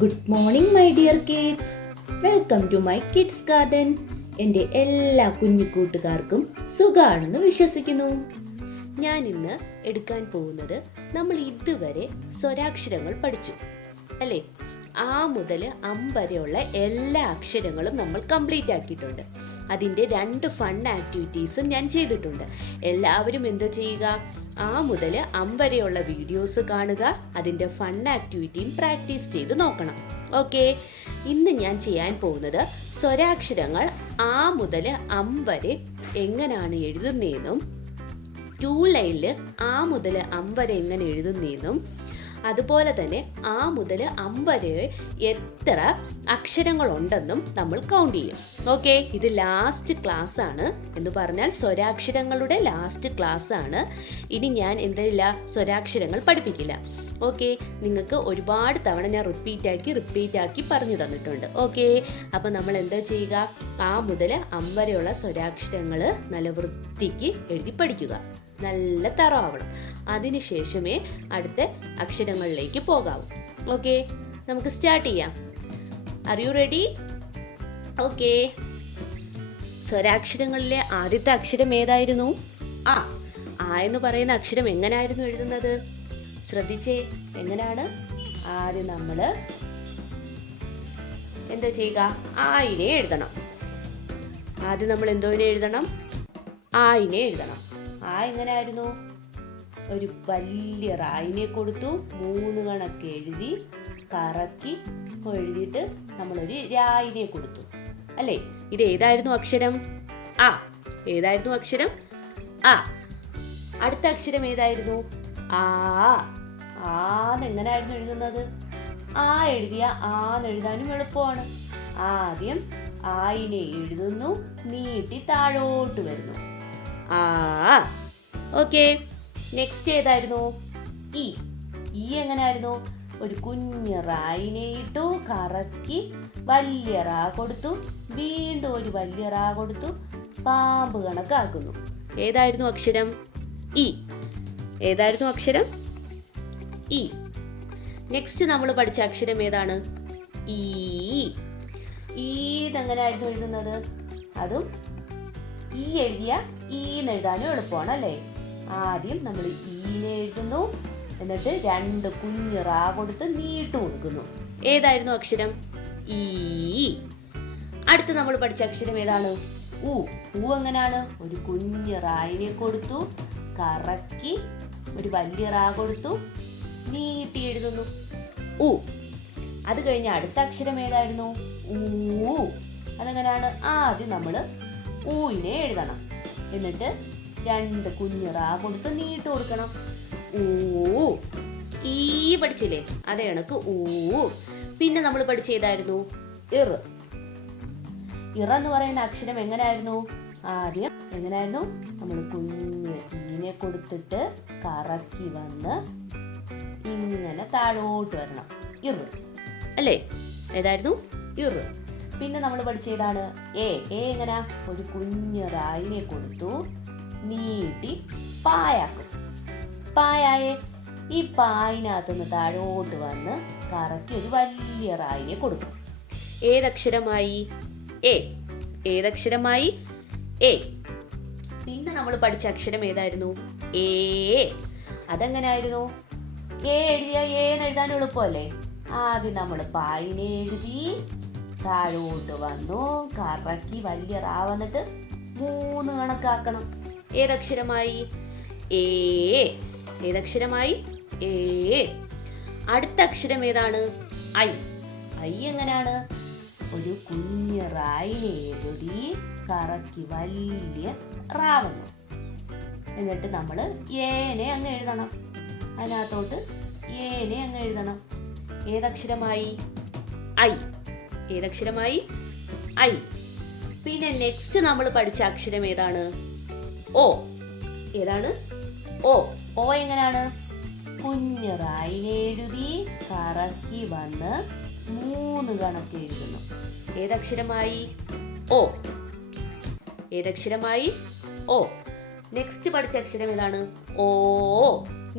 Good morning my dear kids. Welcome to my kids garden. എൻ്റെ എല്ലാ കുഞ്ഞു കൂട്ടുകാർക്കും സുഖാണെന്ന് വിശ്വസിക്കുന്നു. ഞാൻ ഇന്ന് എടുക്കാൻ പോകുന്നത് നമ്മൾ ഇതുവരെ സ്വരാക്ഷരങ്ങൾ പഠിച്ചു അല്ലേ? ആ മുതൽ അം വരെയുള്ള എല്ലാ അക്ഷരങ്ങളും നമ്മൾ കംപ്ലീറ്റ് ആക്കിയിട്ടുണ്ട്. അതിൻ്റെ 2 ഫൺ ആക്ടിവിറ്റീസും ഞാൻ ചെയ്തിട്ടുണ്ട്. എല്ലാവരും എന്തോ ചെയ്യുക, ആ മുതൽ അം വരെയുള്ള വീഡിയോസ് കാണുക, അതിൻ്റെ ഫൺ ആക്ടിവിറ്റിയും പ്രാക്ടീസ് ചെയ്ത് നോക്കണം. ഓക്കെ, ഇന്ന് ഞാൻ ചെയ്യാൻ പോകുന്നത് സ്വരാക്ഷരങ്ങൾ ആ മുതൽ അം വരെ എങ്ങനെയാണ് എഴുതുന്നതെന്നും 2 ലൈനിൽ ആ മുതൽ അം വരെ എങ്ങനെ എഴുതുന്നതെന്നും അതുപോലെ തന്നെ ആ മുതൽ അം വരെ എത്ര അക്ഷരങ്ങളുണ്ടെന്നും നമ്മൾ കൗണ്ട് ചെയ്യും. ഓക്കെ, ഇത് ലാസ്റ്റ് ക്ലാസ് ആണ്, എന്ന് പറഞ്ഞാൽ സ്വരാക്ഷരങ്ങളുടെ ലാസ്റ്റ് ക്ലാസ് ആണ്. ഇനി ഞാൻ എന്തില്ല, സ്വരാക്ഷരങ്ങൾ പഠിപ്പിക്കില്ല. ഓക്കെ, നിങ്ങൾക്ക് ഒരുപാട് തവണ ഞാൻ റിപ്പീറ്റ് ആക്കി പറഞ്ഞു തന്നിട്ടുണ്ട്. ഓക്കെ, അപ്പോൾ നമ്മൾ എന്താ ചെയ്യുക, ആ മുതൽ അം വരെയുള്ള സ്വരാക്ഷരങ്ങൾ നല്ല വൃത്തിക്ക് എഴുതി പഠിക്കുക. നല്ല തറവാവണം. അതിനുശേഷമേ അടുത്ത അക്ഷരങ്ങളിലേക്ക് പോകാവൂ. ഓക്കെ, നമുക്ക് സ്റ്റാർട്ട് ചെയ്യാം. Are you ready? ഓക്കെ, സ്വരാക്ഷരങ്ങളിലെ ആദ്യത്തെ അക്ഷരം ഏതായിരുന്നു? ആ. എന്ന് പറയുന്ന അക്ഷരം എങ്ങനെയായിരുന്നു എഴുതുന്നത്? ശ്രദ്ധിച്ചേ, എങ്ങനെയാണ്? ആദ്യം നമ്മൾ എന്താ ചെയ്യുക, ആയിനെ എഴുതണം. ആദ്യം നമ്മൾ എന്തോനെ എഴുതണം? ആയിനെ എഴുതണം. എങ്ങനെയായിരുന്നു? ഒരു വലിയ റായിനെ കൊടുത്തു, 3 കണക്ക് എഴുതി കറക്കി എഴുതിയിട്ട് നമ്മളൊരു രായിനെ കൊടുത്തു അല്ലേ? ഇത് ഏതായിരുന്നു അക്ഷരം? ആ. ഏതായിരുന്നു അക്ഷരം? ആ. അടുത്ത അക്ഷരം ഏതായിരുന്നു? എങ്ങനെയായിരുന്നു എഴുതുന്നത്? എഴുതിയ എഴുതാനും എളുപ്പമാണ്. ആദ്യം ആയിനെ എഴുതുന്നു, നീട്ടി താഴോട്ട് വരുന്നു. ഓക്കെ, നെക്സ്റ്റ് ഏതായിരുന്നു? ഈ എങ്ങനെയായിരുന്നു? ഒരു കുഞ്ഞ് റായിനെ ഇട്ടു, കറക്കി വലിയ റാ കൊടുത്തു, വീണ്ടും ഒരു വലിയ റാ കൊടുത്തു, പാമ്പ് കണക്കാക്കുന്നു. ഏതായിരുന്നു അക്ഷരം? ഈ. ഏതായിരുന്നു അക്ഷരം? ഈ. നെക്സ്റ്റ് നമ്മൾ പഠിച്ച അക്ഷരം ഏതാണ്? ഇതെങ്ങനെയായിരുന്നു എഴുതുന്നത്? അതും ഈ എഴുതിയ എഴുതാനും എളുപ്പമാണ് അല്ലേ? ആദ്യം നമ്മൾ ഈനെ എഴുതുന്നു, എന്നിട്ട് 2 കുഞ്ഞ് റാ കൊടുത്ത് നീട്ടു കൊടുക്കുന്നു. ഏതായിരുന്നു അക്ഷരം? ഈ. അടുത്ത് നമ്മൾ പഠിച്ച അക്ഷരം ഏതാണ്? എങ്ങനെയാണ്? ഒരു കുഞ്ഞ് റായിനെ കൊടുത്തു, കറക്കി ഒരു വലിയ റാ കൊടുത്തു, നീട്ടി എഴുതുന്നു. അത് കഴിഞ്ഞ അടുത്ത അക്ഷരം ഏതായിരുന്നു? അതെങ്ങനെയാണ്? ആദ്യം നമ്മൾ ഊയിനെ എഴുതണം, എന്നിട്ട് 2 കുഞ്ഞ് റാ കൊടുത്ത് നീട്ട് കൊടുക്കണം. പഠിച്ചില്ലേ? അതേ കണക്ക് പിന്നെ നമ്മൾ പഠിച്ച ഏതായിരുന്നു? എന്ന് പറയുന്ന അക്ഷരം എങ്ങനെയായിരുന്നു? ആദ്യം എങ്ങനെയായിരുന്നു? നമ്മൾ കുഞ്ഞ് ഈനെ കൊടുത്തിട്ട് കറക്കി വന്ന് ഇങ്ങനെ താഴോട്ട് വരണം. അല്ലേ? ഏതായിരുന്നു? പിന്നെ നമ്മൾ പഠിച്ച ഏതാണ്? എങ്ങനെ? ഒരു കുഞ്ഞ് റായിനെ കൊടുത്തു, നീട്ടി പായാക്കും. പായായെ ഈ പായിനകത്തുനിന്ന് താഴോട്ട് വന്ന് കറക്കി ഒരു വലിയ റായിനെ കൊടുക്കും. ഏതക്ഷരമായി? ഏതക്ഷരമായി? പിന്നെ നമ്മൾ പഠിച്ച അക്ഷരം ഏതായിരുന്നു? അതെങ്ങനെയായിരുന്നു? എഴുതിയ എഴുതാൻ എളുപ്പമല്ലേ? ആദ്യം നമ്മൾ പായിനെ എഴുതി താഴോട്ട് വന്നു, കറക്കി വലിയ റാ വന്നിട്ട് 3 കണക്കാക്കണം. ഏതക്ഷരമായി? ഏതക്ഷരമായി? അടുത്ത അക്ഷരം ഏതാണ്? ഐ എങ്ങനെയാണ്? ഒരു കുഞ്ഞ് റായിനെ എഴുതി കറക്കി വലിയ റാ വന്നു, എന്നിട്ട് നമ്മൾ ഏനെ അങ്ങ് എഴുതണം. അതിനകത്തോട്ട് ഏനെ അങ്ങ് എഴുതണം. ഏതക്ഷരമായി? ഏതക്ഷരമായി? പിന്നെ നെക്സ്റ്റ് നമ്മൾ പഠിച്ച അക്ഷരം ഏതാണ്? ഏതാണ്? എങ്ങനെയാണ്? കുഞ്ഞ് റായിനെ എഴുതി കറക്കി വന്ന് 3 കണക്ക് എഴുതുന്നു. ഏതക്ഷരമായി? ഏതക്ഷരമായി? നെക്സ്റ്റ് പഠിച്ച അക്ഷരം ഏതാണ്?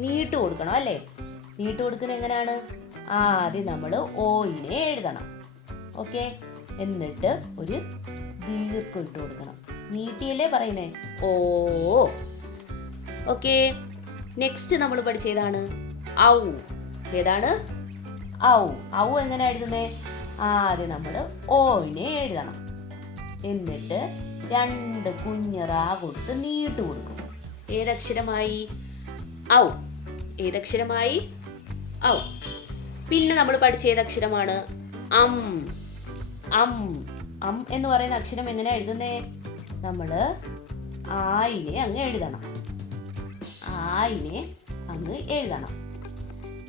നീട്ട് കൊടുക്കണം അല്ലേ? നീട്ട് കൊടുക്കുന്നത് എങ്ങനെയാണ്? ആദ്യം നമ്മൾ ഓയിനെ എഴുതണം. ഓക്കെ, എന്നിട്ട് ഒരു ദീർഘം ഇട്ട് കൊടുക്കണം. നീട്ടിയല്ലേ പറയുന്നേ, ഓ. ഓക്കെ, നെക്സ്റ്റ് നമ്മൾ പഠിച്ചതാണ് ഔ. ഏതാണ് ഔ? ഔ എങ്ങനെ എഴുതുന്നേ? ആദ്യം നമ്മൾ ഓയിനെ എഴുതണം. എന്നിട്ട് 2 കുഞ്ഞ് റാ കൊടുത്ത് നീട്ട് കൊടുക്കും. ഏതക്ഷരമായി? ഔ. ഏതക്ഷരമായി? ഔ. പിന്നെ നമ്മൾ പഠിച്ച ഏതക്ഷരമാണ്? അം. അം. അം എന്ന് പറയുന്ന അക്ഷരം എങ്ങനെ എഴുതുന്നേ? നമ്മൾ ആയിനെ അങ്ങ് എഴുതണം. ആയിനെ അങ്ങ് എഴുതണം.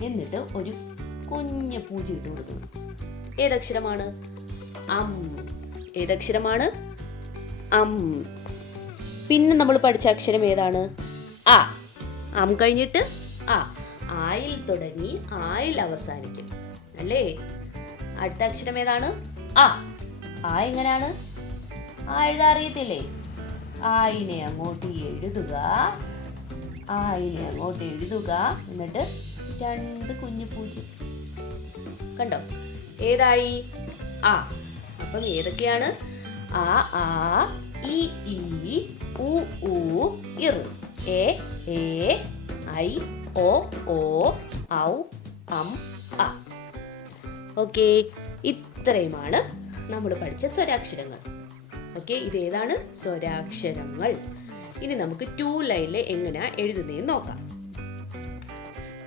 എന്നിട്ട് ഒരു കുഞ്ഞ് പൂജ ഇട്ട് കൊടുക്കണം. ഏതക്ഷരമാണ്? അം. ഏതക്ഷരമാണ്? അം. പിന്നെ നമ്മൾ പഠിച്ച അക്ഷരം ഏതാണ്? ആ. അം കഴിഞ്ഞിട്ട് ആ. ആയിൽ തുടങ്ങി ആയിൽ അവസാനിക്കും അല്ലേ? അടുത്ത അക്ഷരം ഏതാണ്? ആ. ആ എങ്ങനെയാണ്? ആ എഴുതാൻ അറിയത്തില്ലേ? ആയിനെ അങ്ങോട്ട് എഴുതുക. ആയിനെ അങ്ങോട്ട് എഴുതുക. എന്നിട്ട് 2 കുഞ്ഞു പൂജ. കണ്ടോ? ഏതായി? ആ. അപ്പം ഏതൊക്കെയാണ്? ആ, ആ, ഇ, ഈ, ഉ, ഊ, ഇർ. എ, ഐ, ഓ, ഔ, അം, അ. ഓക്കെ, ഇത്രയുമാണ് നമ്മൾ പഠിച്ച സ്വരാക്ഷരങ്ങൾ. ഓക്കെ, ഇതേതാണ് സ്വരാക്ഷരങ്ങൾ. ഇനി നമുക്ക് 2 ലൈനിൽ എങ്ങനെയാ എഴുതുന്നതെന്ന് നോക്കാം.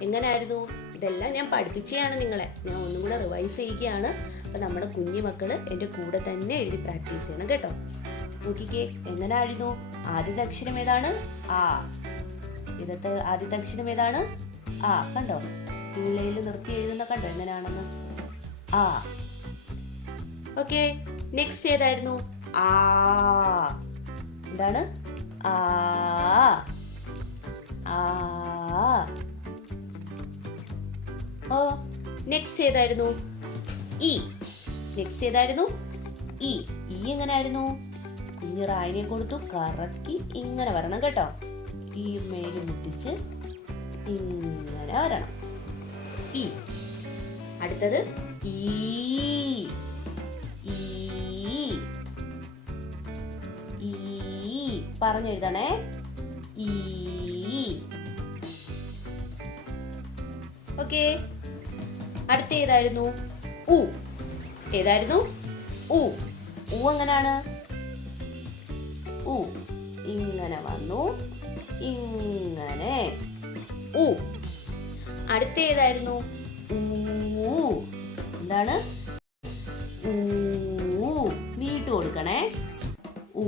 എങ്ങനായിരുന്നു? ഇതെല്ലാം ഞാൻ പഠിപ്പിച്ചതാണ് നിങ്ങളെ. ഞാൻ ഒന്നും കൂടെ റിവൈസ് ചെയ്യുകയാണ്. അപ്പം നമ്മുടെ കുഞ്ഞു മക്കൾ എൻ്റെ കൂടെ തന്നെ എഴുതി പ്രാക്ടീസ് ചെയ്യണം കേട്ടോ. നോക്കിക്കേ, എങ്ങനെയായിരുന്നു? ആദ്യത്തെ അക്ഷരം ഏതാണ്? ആ. ഇതത്തെ ആദ്യത്തെ അക്ഷരം ഏതാണ്? ആ. കണ്ടോ? 2 ലൈനിൽ നിർത്തി എഴുതുന്ന കണ്ടോ എങ്ങനെയാണെന്ന്? ആ. ഓക്കെ, നെക്സ്റ്റ് ഏതായിരുന്നു? ആ. എന്താണ്? ആ. ആ. ഓ, നെക്സ്റ്റ് ഏതായിരുന്നു? ഇ. നെക്സ്റ്റ് ഏതായിരുന്നു? ഇ. ഇ എങ്ങനെയായിരുന്നു? കുഞ്ഞു റായിനെ കൊടുത്തു കറക്കി ഇങ്ങനെ വരണം കേട്ടോ. ഈ മേല് മുട്ടിച്ച് ഇങ്ങനെ വരണം. ഇ. അടുത്തത് ഈ. പറഞ്ഞെഴുതണേ. ഈ. ഓക്കെ, അടുത്ത ഏതായിരുന്നു? ഉ. ഏതായിരുന്നു? ഉ. ഉ എങ്ങനെയാണ്? ഉ ഇങ്ങനെ വന്നു, ഇങ്ങനെ ഉ. അടുത്ത ഏതായിരുന്നു? ഊ. എന്താണ്? ഊ. നീട്ട് കൊടുക്കണേ. ഊ.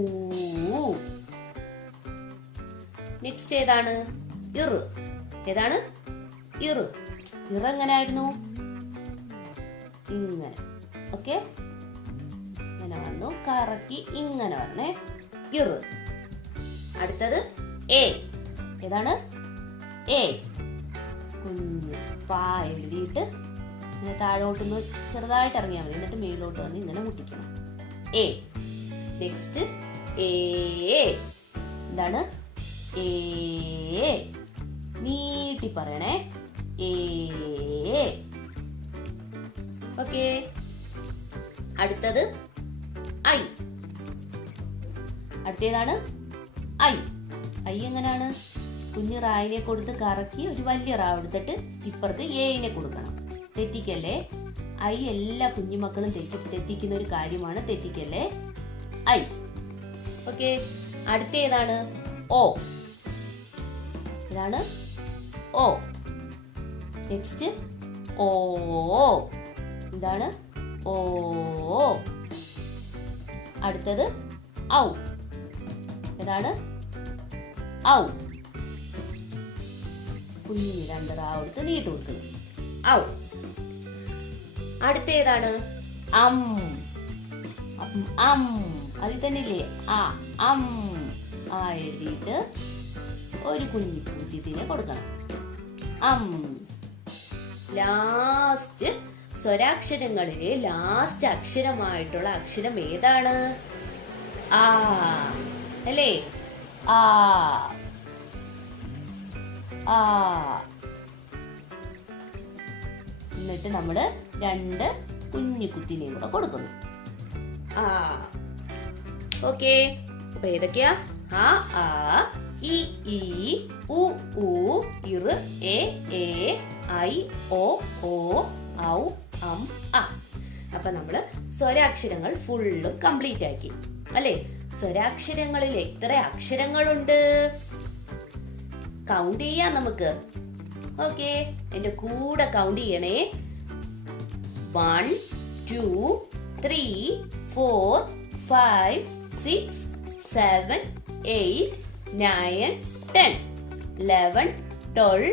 നെക്സ്റ്റ് ഏതാണ്? ഇർ. ഏതാണ്? ഇർ. ഇർ എങ്ങനെയായിരുന്നു? ഇങ്ങനെ. ഓക്കെ, ഇങ്ങനെ വന്നു കറക്കി ഇങ്ങനെ വരണേ. ഇർ. അടുത്തത് എ. ഏതാണ്? എ. കുഞ്ഞ് പാ എഴുതിയിട്ട് ഇങ്ങനെ താഴോട്ടൊന്ന് ചെറുതായിട്ട് ഇറങ്ങിയാൽ മതി. എന്നിട്ട് മേലോട്ട് വന്ന് ഇങ്ങനെ മുട്ടിക്കണം. എ. Next A. എന്താണ്? എ. നീട്ടി പറയണേ. എ. ഓക്കെ, അടുത്തത് ഐ. അടുത്തേതാണ്? ഐ. ഐ എങ്ങനെയാണ്? കുഞ്ഞു റായിനെ കൊടുത്ത് കറക്കി ഒരു വലിയ റാവ് എടുത്തിട്ട് ഇപ്പുറത്ത് എയിനെ കൊടുക്കണം. തെറ്റിക്കല്ലേ. ഐ എല്ലാ കുഞ്ഞുമക്കളും തെറ്റിക്കുന്ന ഒരു കാര്യമാണ്. തെറ്റിക്കല്ലേ. ഐ. ഓക്കെ, അടുത്ത ഏതാണ്? ഓ. ഇതാണ് ഓ. നെക്സ്റ്റ് ഓ. ഇതാണ് ഓ. അടുത്തത് ഔ. ഏതാണ്? ഔ. കുഞ്ഞിന് 2 റാവ് എടുത്ത് നീട്ട് കൊടുക്കുന്നു. ഔ. അടുത്ത ഏതാണ്? അം. അം. അതിൽ തന്നെ ഇല്ലേ? ആ. അം. ആ എഴുതിയിട്ട് ഒരു കുഞ്ഞി പൂജ്യത്തിനെ കൊടുക്കണം. അം. ലാസ്റ്റ് സ്വരാക്ഷരങ്ങളിലെ ലാസ്റ്റ് അക്ഷരമായിട്ടുള്ള അക്ഷരം ഏതാണ്? ആ അല്ലേ? ആ. ആ. എന്നിട്ട് നമ്മൾ 2 കുഞ്ഞു കുത്തിനെയും കൂടെ കൊടുക്കുന്നു. ഓക്കെ, അപ്പൊ ഏതൊക്കെയാ? ആ ആ ഇ ഈ ഉ ഊ ഇർ എ ഐ ഓ ഓ ഔ അം അ. അപ്പൊ നമ്മള് സ്വരാക്ഷരങ്ങൾ ഫുള്ളും കംപ്ലീറ്റ് ആക്കി അല്ലേ? സ്വരാക്ഷരങ്ങളിൽ എത്ര അക്ഷരങ്ങളുണ്ട്? കൗണ്ട് ചെയ്യാം നമുക്ക്. ഓക്കെ, എന്റെ കൂടെ കൗണ്ട് ചെയ്യണേ. 1 2 3 4 5 6 7 8 9 10 11 12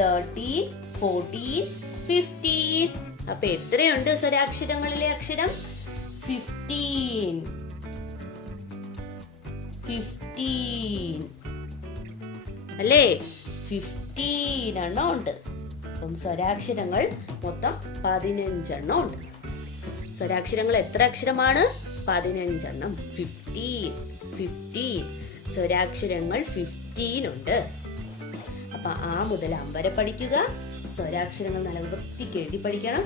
13 14 15. അപ്പൊ എത്രയുണ്ട് സ്വരാക്ഷരങ്ങളിലെ അക്ഷരം? 15 അല്ലേ? 15 എണ്ണം ഉണ്ട്. അപ്പം സ്വരാക്ഷരങ്ങൾ മൊത്തം 15 എണ്ണം ഉണ്ട്. സ്വരാക്ഷരങ്ങൾ എത്ര അക്ഷരമാണ്? 15 എണ്ണം. 15 സ്വരാക്ഷരങ്ങൾ 15 ഉണ്ട്. അപ്പൊ ആ മുതൽ അം വരെ പഠിക്കുക. സ്വരാക്ഷരങ്ങൾ നല്ല വൃത്തിക്ക് എഴുതി പഠിക്കണം.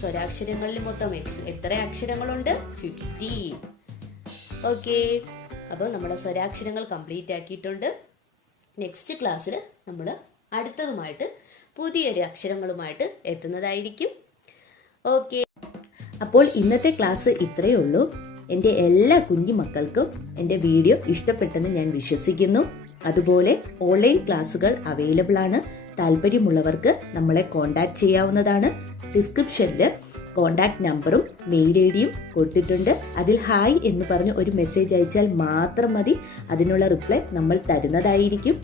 സ്വരാക്ഷരങ്ങളിൽ മൊത്തം എത്ര അക്ഷരങ്ങളുണ്ട്? 15. ഓക്കെ, അപ്പോൾ നമ്മുടെ സ്വരാക്ഷരങ്ങൾ കംപ്ലീറ്റ് ആക്കിയിട്ടുണ്ട്. നെക്സ്റ്റ് ക്ലാസ്സിൽ നമ്മൾ അടുത്തതുമായിട്ട് പുതിയൊരു അക്ഷരങ്ങളുമായിട്ട് എത്തുന്നതായിരിക്കും. ഓക്കെ, അപ്പോൾ ഇന്നത്തെ ക്ലാസ് ഇത്രയേ ഉള്ളൂ. എൻ്റെ എല്ലാ കുഞ്ഞു മക്കൾക്കും എൻ്റെ വീഡിയോ ഇഷ്ടപ്പെട്ടെന്ന് ഞാൻ വിശ്വസിക്കുന്നു. അതുപോലെ ഓൺലൈൻ ക്ലാസ്സുകൾ അവൈലബിൾ ആണ്. താല്പര്യമുള്ളവർക്ക് നമ്മളെ കോൺടാക്ട് ചെയ്യാവുന്നതാണ്. ഡിസ്ക്രിപ്ഷനിൽ കോൺടാക്ട് നമ്പറും മെയിൽ ഐ ഡിയും കൊടുത്തിട്ടുണ്ട്. അതിൽ ഹായ് എന്ന് പറഞ്ഞ് ഒരു മെസ്സേജ് അയച്ചാൽ മാത്രം മതി. അതിനുള്ള റിപ്ലൈ നമ്മൾ തരുന്നതായിരിക്കും.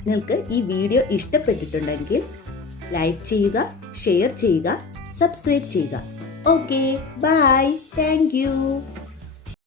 നിങ്ങൾക്ക് ഈ വീഡിയോ ഇഷ്ടപ്പെട്ടിട്ടുണ്ടെങ്കിൽ ലൈക്ക് ചെയ്യുക, ഷെയർ ചെയ്യുക, സബ്സ്ക്രൈബ് ചെയ്യുക. Okay, bye, thank U.